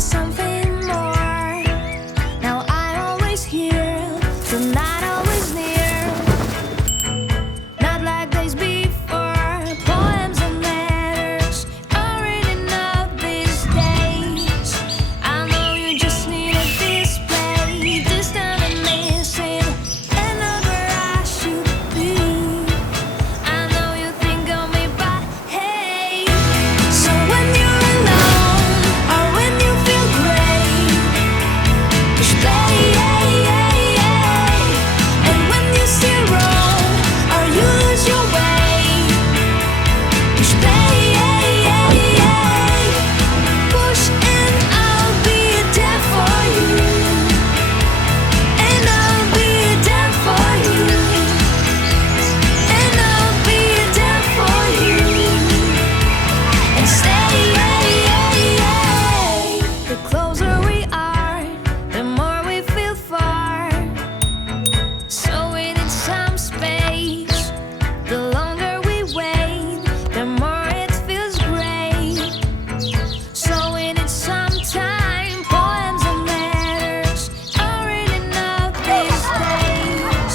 something more. Now I'm always here, but not always near. Not like days before. Poems and letters are written up these days. I know you just need a display. Distant and missing, another I should be. I know you think of me, but hey. So when you're alone or when you feel great, just play. And when you steer wrong or you lose your way, just play. Push and I'll be there for you, and I'll be there for you, and I'll be there for you, and stay. The closer we are, the more we feel far. So we need some space. The longer we wait, the more it feels great. So we need some time. Poems and letters are written up these days.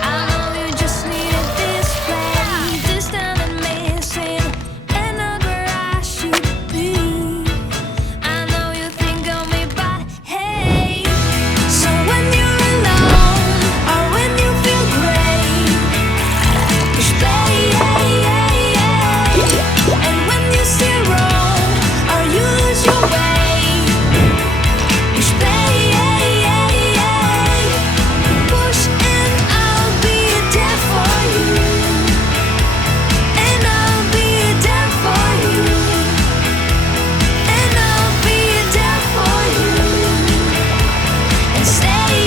I know you just need a display. Distant and missing, another I should be. I know you think of me, but hey. So when you're alone or when you feel great, just play. And when you steer wrong or you lose your way, just play. Push and I'll be there for you, and I'll be there for you, and I'll be there for you, and stay.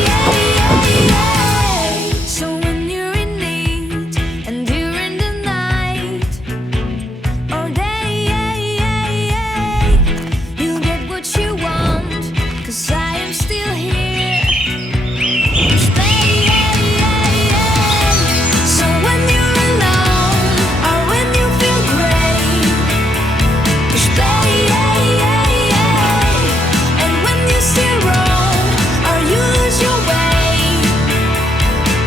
So when you're in need and during the night or day, you get what you want, 'cause I am still here. Just play. So when you're alone or when you feel great, just play. And when you steer wrong or you lose your way,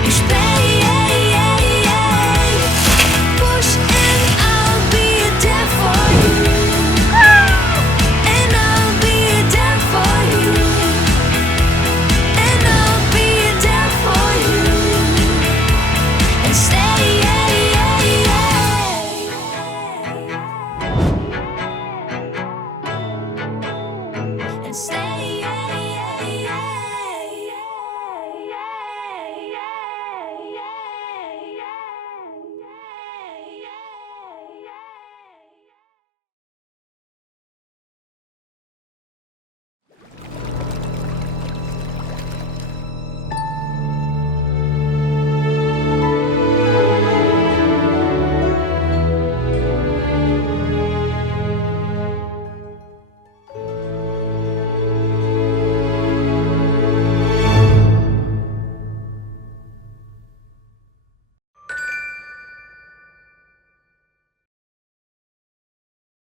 just play. Push and I'll be there for you, and I'll be there for you, and I'll be there for you, and stay. And stay.